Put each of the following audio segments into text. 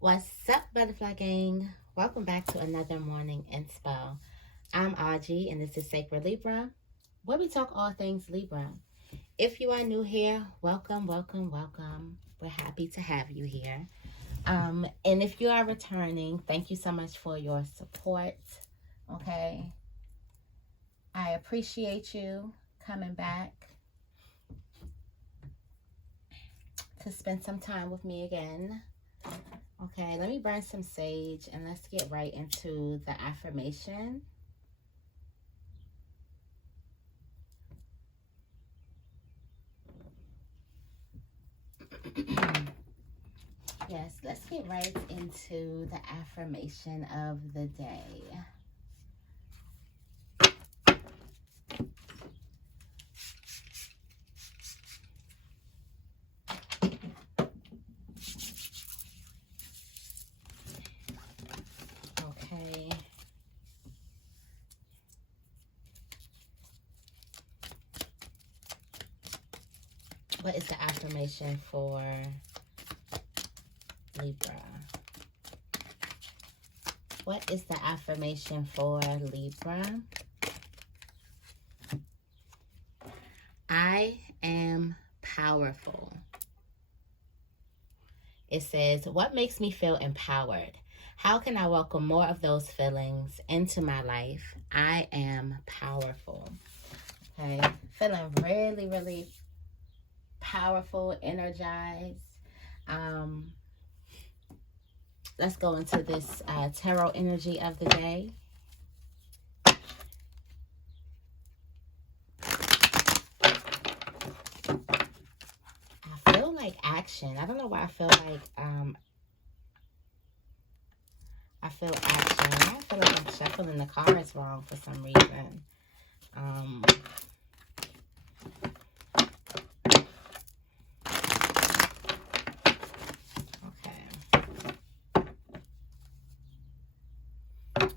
What's up, Butterfly Gang? Welcome back to another morning inspo. I'm Auji, and this is Sacred Libra, where we talk all things Libra. If you are new here, welcome, welcome, welcome. We're happy to have you here. And if you are returning, thank you so much for your support. Okay, I appreciate you coming back to spend some time with me again. Okay, let me burn some sage and let's get right into the affirmation. Yes, let's get right into the affirmation of the day. Okay. What is the affirmation for Libra? What is the affirmation for Libra? I am powerful. It says, what makes me feel empowered? How can I welcome more of those feelings into my life? I am powerful. Okay, feeling really, really powerful, energized. Let's go into this tarot energy of the day. I feel like action. I don't know why I feel like I feel action. I feel like I'm shuffling the cards wrong for some reason.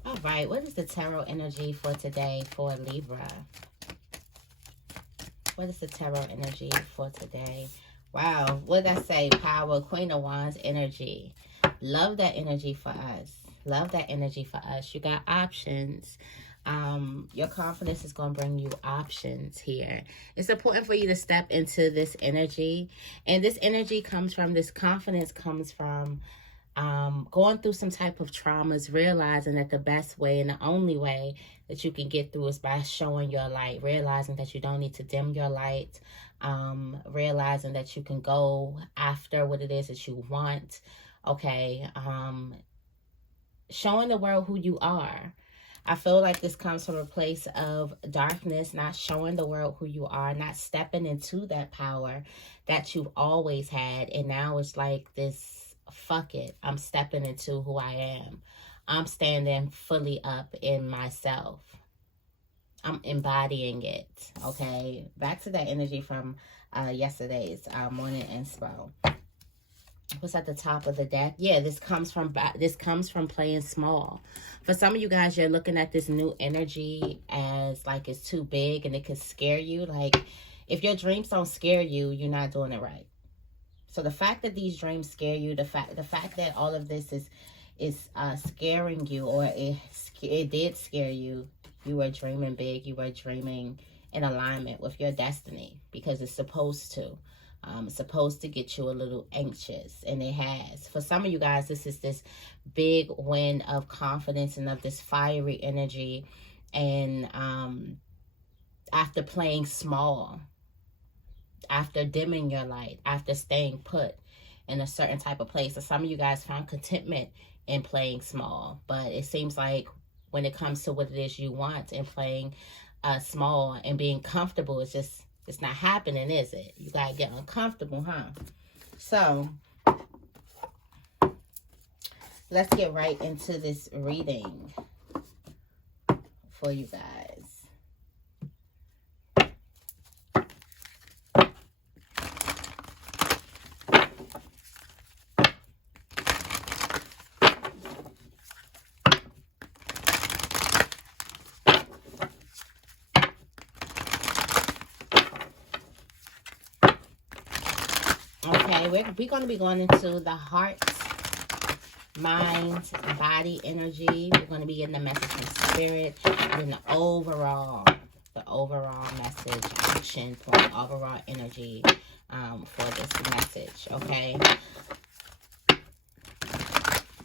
All right, what is the tarot energy for today for Libra? What is the tarot energy for today? Wow, what did I say? Power, Queen of Wands energy. Love that energy for us. Love that energy for us. You got options. Your confidence is going to bring you options here. It's important for you to step into this energy. And this energy comes from, this confidence comes from going through some type of traumas, realizing that the best way and the only way that you can get through is by showing your light, realizing that you don't need to dim your light, realizing that you can go after what it is that you want. Okay, showing the world who you are. I feel like this comes from a place of darkness, not showing the world who you are, not stepping into that power that you've always had. And now it's like this, fuck it, I'm stepping into who I am. I'm standing fully up in myself. I'm embodying it, okay? Back to that energy from yesterday's morning inspo. What's at the top of the deck? Yeah, this comes from playing small. For some of you guys, you're looking at this new energy as like it's too big and it could scare you. Like, if your dreams don't scare you, you're not doing it right. So the fact that these dreams scare you, the fact that all of this is scaring you, or it did scare you, you were dreaming big. You were dreaming in alignment with your destiny, because it's supposed to. It's supposed to get you a little anxious, and it has. For some of you guys, this is this big wind of confidence and of this fiery energy. And after playing small, after dimming your light, after staying put in a certain type of place, so some of you guys found contentment in playing small. But it seems like when it comes to what it is you want and playing small and being comfortable, it's not happening, is it? You gotta get uncomfortable, huh? So let's get right into this reading for you guys. Okay, we're going to be going into the heart mind, body energy. We're going to be getting the message from spirit, and then the overall message, action point, overall energy for this message, okay?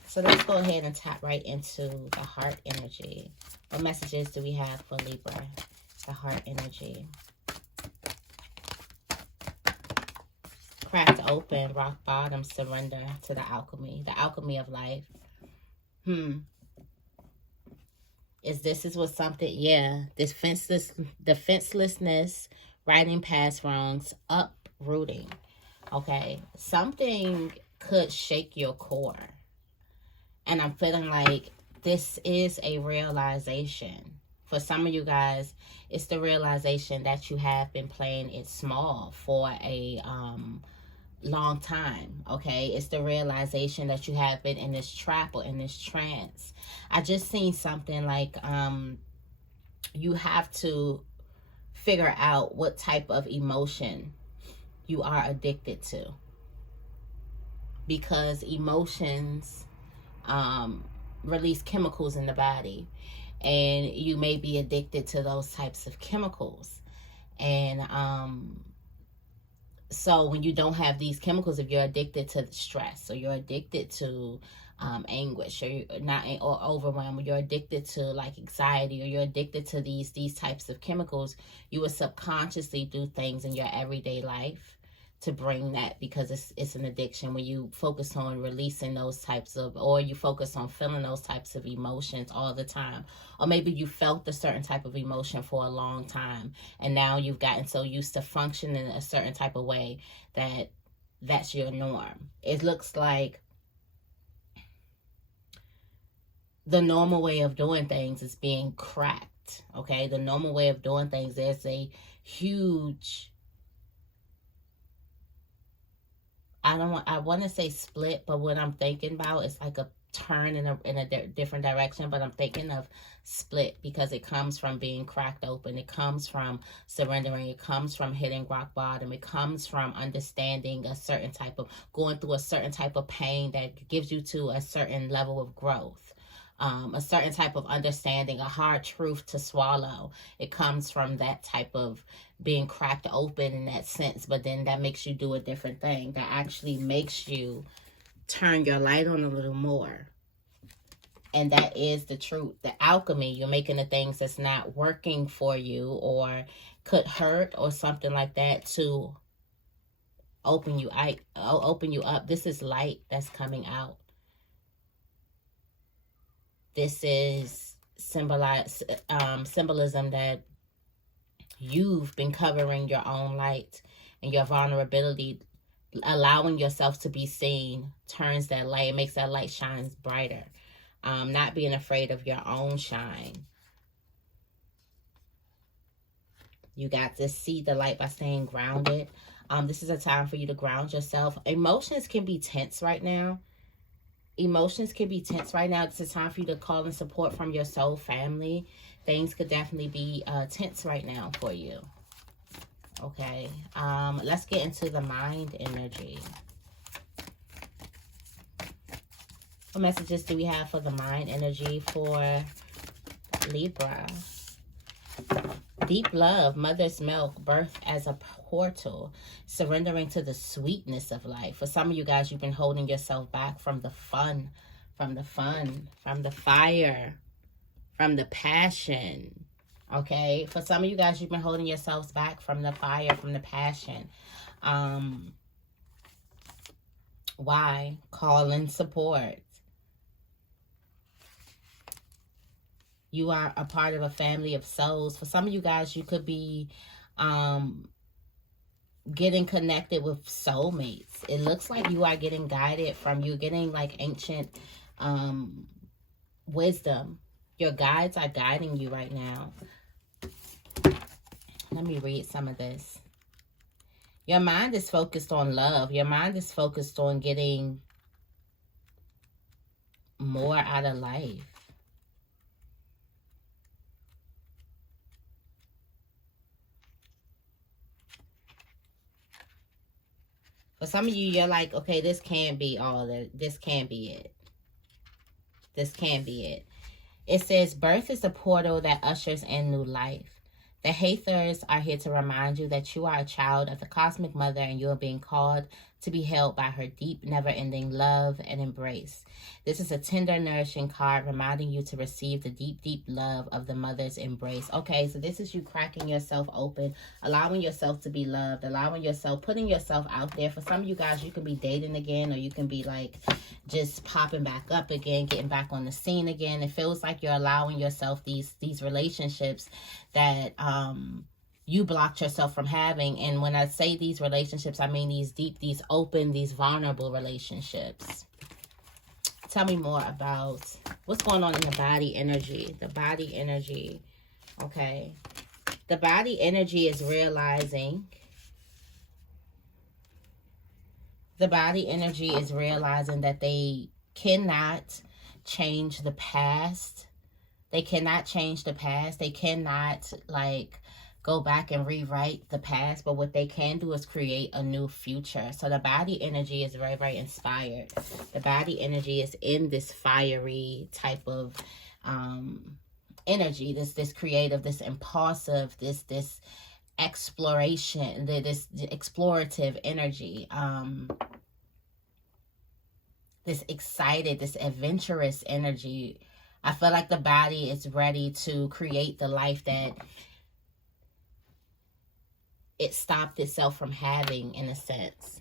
So let's go ahead and tap right into the heart energy. What messages do we have for Libra? The heart energy. Cracked open, rock bottom, surrender to the alchemy of life. This is what something, yeah, defenselessness, righting past wrongs, uprooting, okay? Something could shake your core. And I'm feeling like this is a realization. For some of you guys, it's the realization that you have been playing it small for a long time, okay? It's the realization that you have been in this trap or in this trance. I just seen something like you have to figure out what type of emotion you are addicted to, because emotions release chemicals in the body, and you may be addicted to those types of chemicals. And so when you don't have these chemicals, if you're addicted to stress, or you're addicted to anguish, or you're not, or overwhelm, or you're addicted to like anxiety, or you're addicted to these types of chemicals, you will subconsciously do things in your everyday life to bring that, because it's an addiction. When you focus on releasing those types of, or you focus on feeling those types of emotions all the time, or maybe you felt a certain type of emotion for a long time, and now you've gotten so used to functioning a certain type of way that that's your norm. It looks like the normal way of doing things is being cracked, okay? The normal way of doing things, there's a huge, I want to say split, but what I'm thinking about is like a turn in a different direction, but I'm thinking of split because it comes from being cracked open. It comes from surrendering. It comes from hitting rock bottom. It comes from understanding a certain type of, going through a certain type of pain that gives you to a certain level of growth. A certain type of understanding, a hard truth to swallow. It comes from that type of being cracked open in that sense, but then that makes you do a different thing. That actually makes you turn your light on a little more. And that is the truth. The alchemy, you're making the things that's not working for you or could hurt or something like that to open you up. This is light that's coming out. This is symbolism that you've been covering your own light, and your vulnerability, allowing yourself to be seen, turns that light. It makes that light shine brighter. Not being afraid of your own shine. You got to see the light by staying grounded. This is a time for you to ground yourself. Emotions can be tense right now. It's a time for you to call in support from your soul family. Things could definitely be tense right now for you. Okay. Let's get into the mind energy. What messages do we have for the mind energy for Libra? Deep love, mother's milk, birth as a portal, surrendering to the sweetness of life. For some of you guys, you've been holding yourself back from the fun, from the fire, from the passion. Okay? For some of you guys, you've been holding yourselves back from the fire, from the passion. Why? Call in support. You are a part of a family of souls. For some of you guys, you could be getting connected with soulmates. It looks like you are getting guided from, you're getting like ancient wisdom. Your guides are guiding you right now. Let me read some of this. Your mind is focused on love. Your mind is focused on getting more out of life. For some of you, you're like, okay, this can't be all that. This can't be it. This can be it. It says, birth is the portal that ushers in new life. The Hathors are here to remind you that you are a child of the cosmic mother and you are being called to be held by her deep, never-ending love and embrace. This is a tender, nourishing card reminding you to receive the deep, deep love of the mother's embrace. Okay, so this is you cracking yourself open, allowing yourself to be loved, allowing yourself, putting yourself out there. For some of you guys, you can be dating again, or you can be like just popping back up again, getting back on the scene again. It feels like you're allowing yourself these relationships that you blocked yourself from having. And when I say these relationships, I mean these deep, these open, these vulnerable relationships. Tell me more about what's going on in the body energy. The body energy. Okay. The body energy is realizing. The body energy is realizing that they cannot change the past. They cannot change the past. They cannot, like, go back and rewrite the past. But what they can do is create a new future. So the body energy is very, very inspired. The body energy is in this fiery type of energy. This creative, this impulsive, this exploration, this explorative energy. This excited, this adventurous energy. I feel like the body is ready to create the life that it stopped itself from having, in a sense.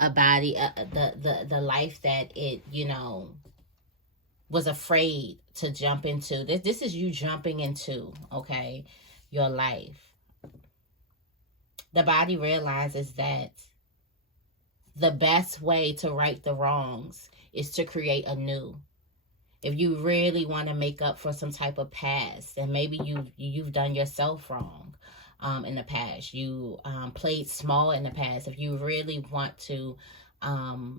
A body, the life that it, you know, was afraid to jump into. This is you jumping into, okay, your life. The body realizes that the best way to right the wrongs is to create a new. If you really want to make up for some type of past, and maybe you've done yourself wrong in the past, you played small in the past. If you really want to,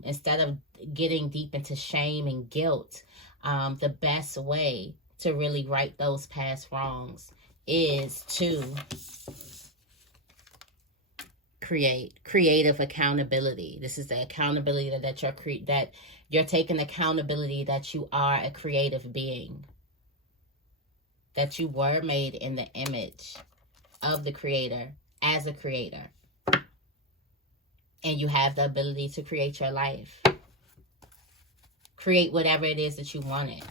instead of getting deep into shame and guilt, the best way to really right those past wrongs is to create creative accountability. This is the accountability that you're taking accountability that you are a creative being, that you were made in the image of the creator as a creator, and you have the ability to create your life, create whatever it is that you wanted.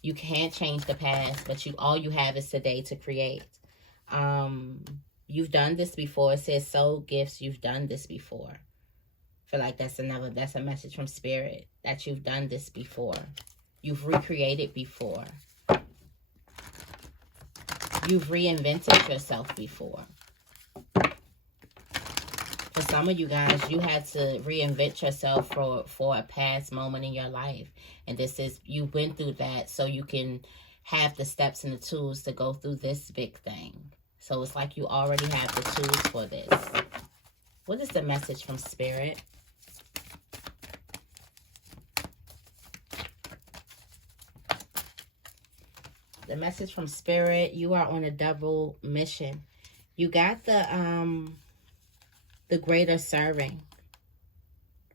You can't change the past, but all you have is today to create. You've done this before. It says soul gifts. You've done this before. I feel like that's a message from spirit, that you've done this before. You've recreated before. You've reinvented yourself before. For some of you guys, you had to reinvent yourself for a past moment in your life. And this is, you went through that so you can have the steps and the tools to go through this big thing. So it's like you already have the tools for this. What is the message from spirit? The message from spirit, you are on a double mission. You got the greater serving.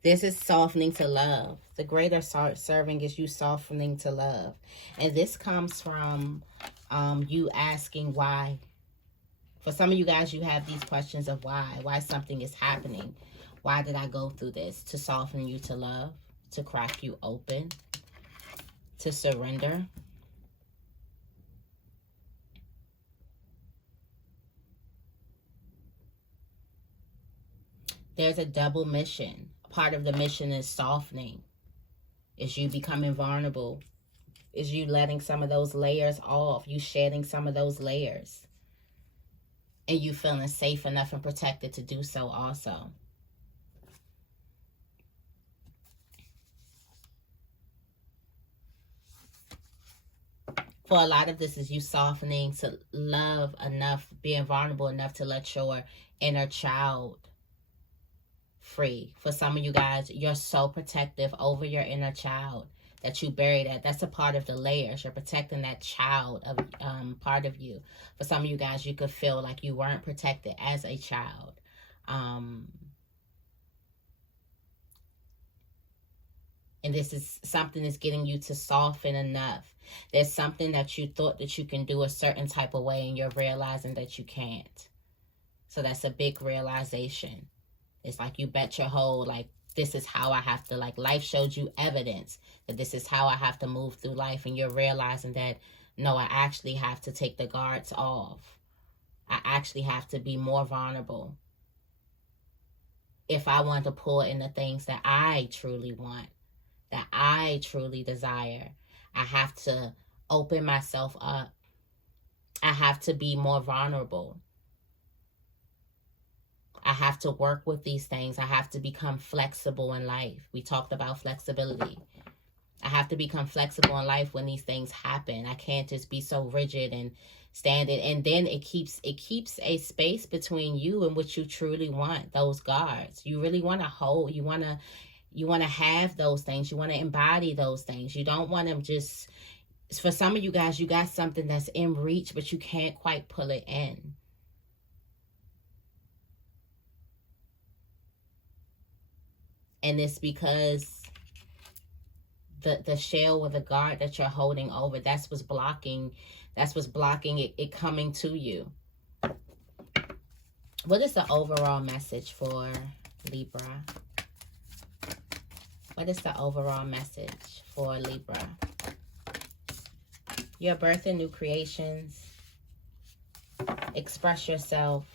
This is softening to love. The greater serving is you softening to love. And this comes from you asking why. For some of you guys, you have these questions of why something is happening. Why did I go through this? To soften you to love, to crack you open, to surrender. There's a double mission. Part of the mission is softening. Is you becoming vulnerable. Is you letting some of those layers off. You shedding some of those layers. And you feeling safe enough and protected to do so also. For a lot of this is you softening to love enough, being vulnerable enough to let your inner child free. For some of you guys, you're so protective over your inner child that you bury that. That's a part of the layers. You're protecting that child of part of you. For some of you guys, you could feel like you weren't protected as a child. And this is something that's getting you to soften enough. There's something that you thought that you can do a certain type of way and you're realizing that you can't. So that's a big realization. It's like you bet your whole, like, this is how I have to, like, life showed you evidence that this is how I have to move through life. And you're realizing that, no, I actually have to take the guards off. I actually have to be more vulnerable. If I want to pull in the things that I truly want, that I truly desire, I have to open myself up. I have to be more vulnerable. I have to work with these things. I have to become flexible in life. We talked about flexibility. I have to become flexible in life when these things happen. I can't just be so rigid and stand it. And then it keeps a space between you and what you truly want, those guards. You really want to hold, you want to have those things. You want to embody those things. You don't want them just, for some of you guys, you got something that's in reach, but you can't quite pull it in. And it's because the shell or the guard that you're holding over, that's what's blocking it coming to you. What is the overall message for Libra? What is the overall message for Libra? You're birthing new creations. Express yourself.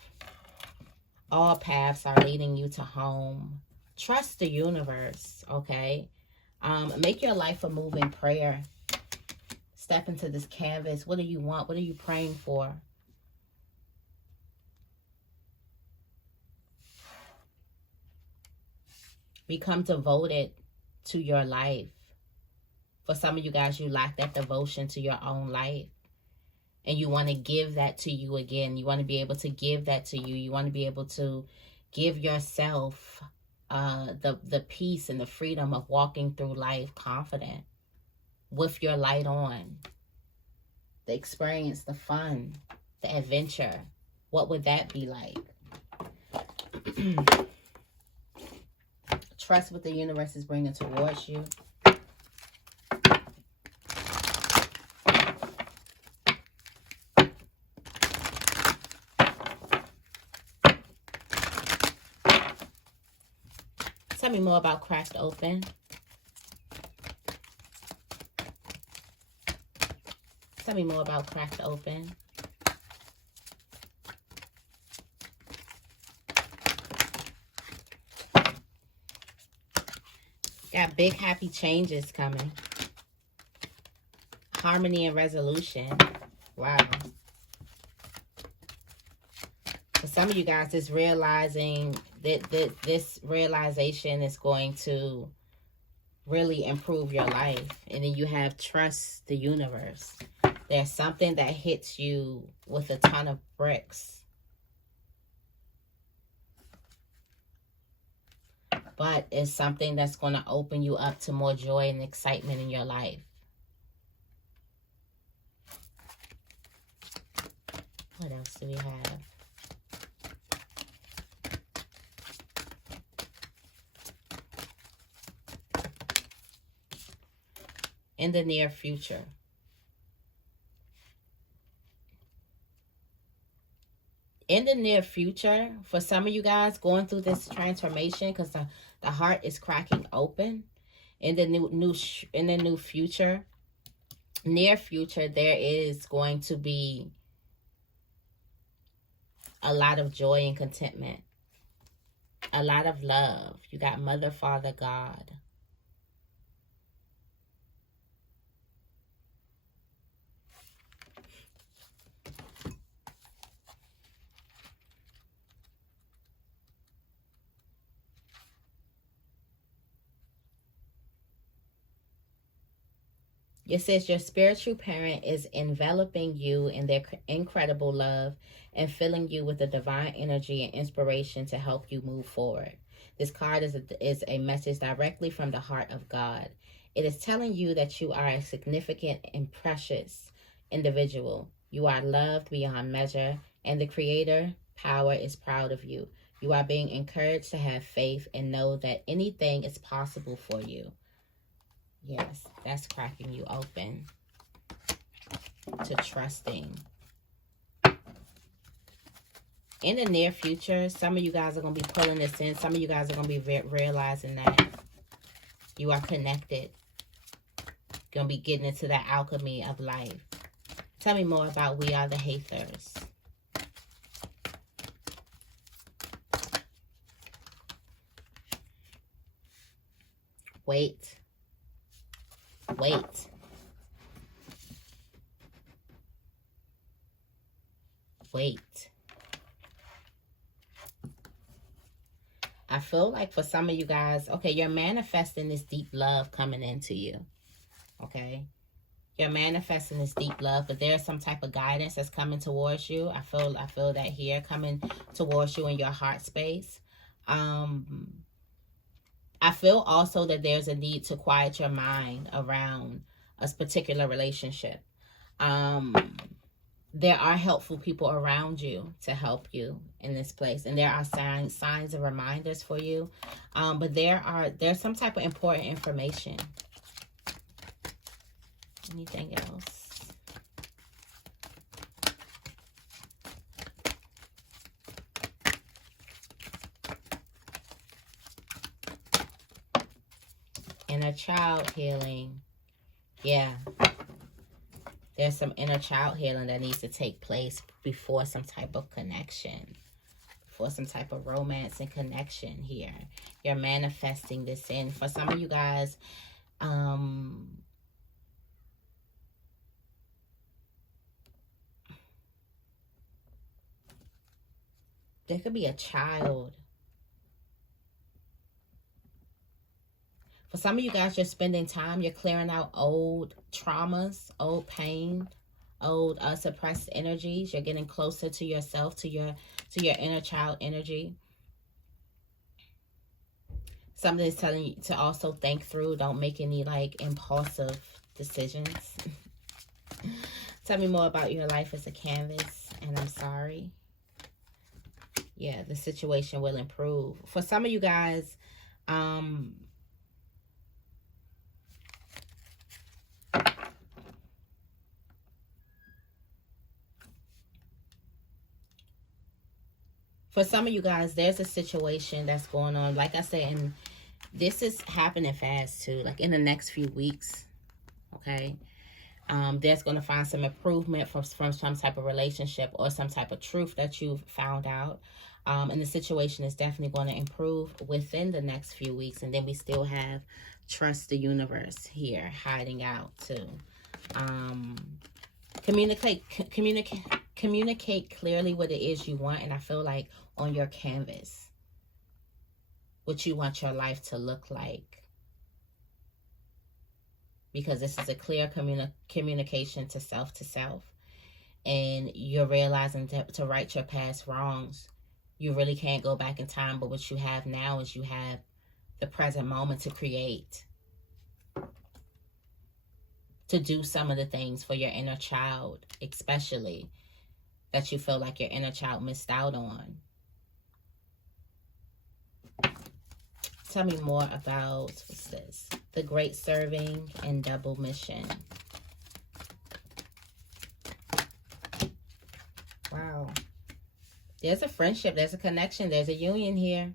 All paths are leading you to home. Trust the universe, okay? Make your life a moving prayer. Step into this canvas. What do you want? What are you praying for? Become devoted to your life. For some of you guys, you lack that devotion to your own life. And you want to give that to you again. You want to be able to give that to you. You want to be able to give yourself the peace and the freedom of walking through life confident, with your light on. The experience, the fun, the adventure. What would that be like? Trust what the universe is bringing towards you. Tell me more about Cracked Open. Tell me more about Cracked Open. Got big happy changes coming. Harmony and resolution. Wow. For some of you guys, it's realizing that this realization is going to really improve your life. And then you have trust the universe. There's something that hits you with a ton of bricks. But it's something that's going to open you up to more joy and excitement in your life. What else do we have? In the near future. In the near future, for some of you guys going through this transformation, because the heart is cracking open. In the new future, near future, there is going to be a lot of joy and contentment. A lot of love. You got Mother, Father, God. It says your spiritual parent is enveloping you in their incredible love and filling you with the divine energy and inspiration to help you move forward. This card is a message directly from the heart of God. It is telling you that you are a significant and precious individual. You are loved beyond measure, and the Creator power is proud of you. You are being encouraged to have faith and know that anything is possible for you. Yes, that's cracking you open to trusting. In the near future, some of you guys are going to be pulling this in. Some of you guys are going to be realizing that you are connected. Going to be getting into that alchemy of life. Tell me more about We Are the Hathers. Wait. Wait. Wait. I feel like for some of you guys, okay, you're manifesting this deep love coming into you. Okay? You're manifesting this deep love, but there's some type of guidance that's coming towards you. I feel that here coming towards you in your heart space. I feel also that there's a need to quiet your mind around a particular relationship. There are helpful people around you to help you in this place, and there are signs and reminders for you. But there's some type of important information. Anything else? Inner child healing. Yeah. There's some inner child healing that needs to take place before some type of connection. For some type of romance and connection here. You're manifesting this in. For some of you guys, there could be a child. For some of you guys, you're spending time, you're clearing out old traumas, old pain, old suppressed energies. You're getting closer to yourself, to your inner child energy. Something is telling you to also think through. Don't make any like impulsive decisions. Tell me more about your life as a canvas. And I'm sorry. Yeah, the situation will improve. For some of you guys, there's a situation that's going on. Like I said, and this is happening fast too. Like in the next few weeks, okay? There's going to find some improvement from some type of relationship or some type of truth that you've found out. And the situation is definitely going to improve within the next few weeks. And then we still have trust the universe here hiding out too. Communicate clearly what it is you want. And I feel like on your canvas, what you want your life to look like. Because this is a clear communication to self. And you're realizing to right your past wrongs. You really can't go back in time. But what you have now is you have the present moment to create. To do some of the things for your inner child. Especially that you feel like your inner child missed out on. Tell me more about, what's this? The Great Serving and Double Mission. Wow. There's a friendship. There's a connection. There's a union here.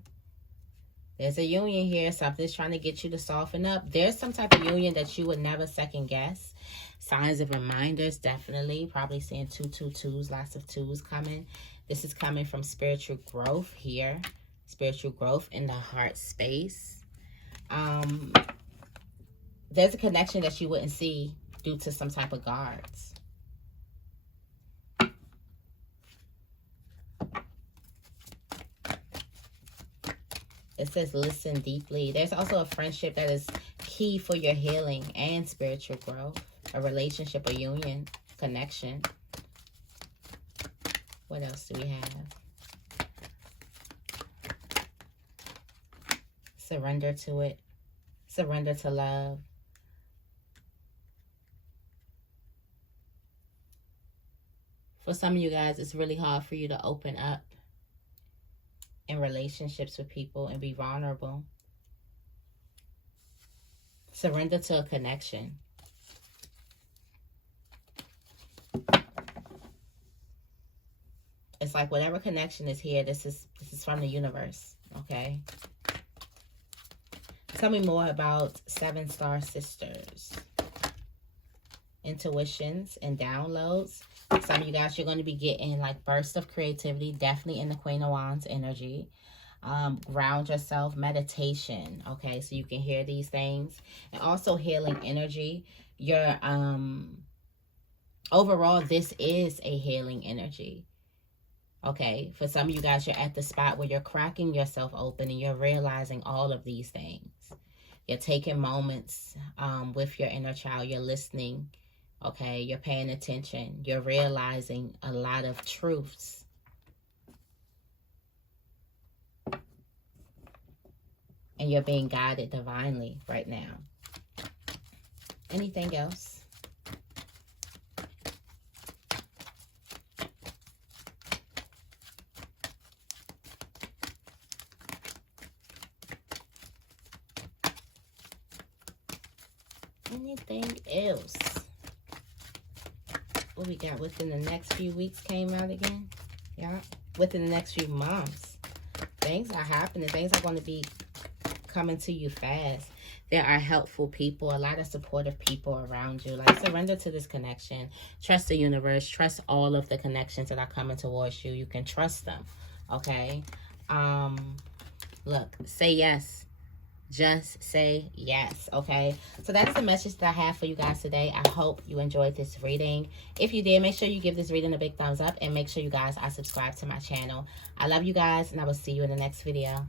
There's a union here. Something's trying to get you to soften up. There's some type of union that you would never second guess. Signs of reminders, definitely. Probably seeing 222s, lots of twos coming. This is coming from spiritual growth here. Spiritual growth in the heart space. There's a connection that you wouldn't see due to some type of guards. It says listen deeply. There's also a friendship that is key for your healing and spiritual growth. A relationship, a union, connection. What else do we have? Surrender to it. Surrender to love. For some of you guys, it's really hard for you to open up in relationships with people and be vulnerable. Surrender to a connection. It's like whatever connection is here, this is from the universe, okay? Tell me more about 7-star sisters. Intuitions and downloads. Some of you guys, you're going to be getting like bursts of creativity, definitely in the Queen of Wands energy. Ground yourself, meditation, okay, so you can hear these things. And also healing energy. Your overall, this is a healing energy. Okay, for some of you guys, you're at the spot where you're cracking yourself open and you're realizing all of these things. You're taking moments with your inner child. You're listening, okay? You're paying attention. You're realizing a lot of truths. And you're being guided divinely right now. Anything else? Anything else? What we got within the next few weeks came out again? Yeah. Within the next few months. Things are happening. Things are going to be coming to you fast. There are helpful people, a lot of supportive people around you. Like, surrender to this connection. Trust the universe. Trust all of the connections that are coming towards you. You can trust them. Okay? Look, say yes. Just say yes, okay? So that's the message that I have for you guys today. I hope you enjoyed this reading. If you did, make sure you give this reading a big thumbs up and make sure you guys are subscribed to my channel. I love you guys, and I will see you in the next video.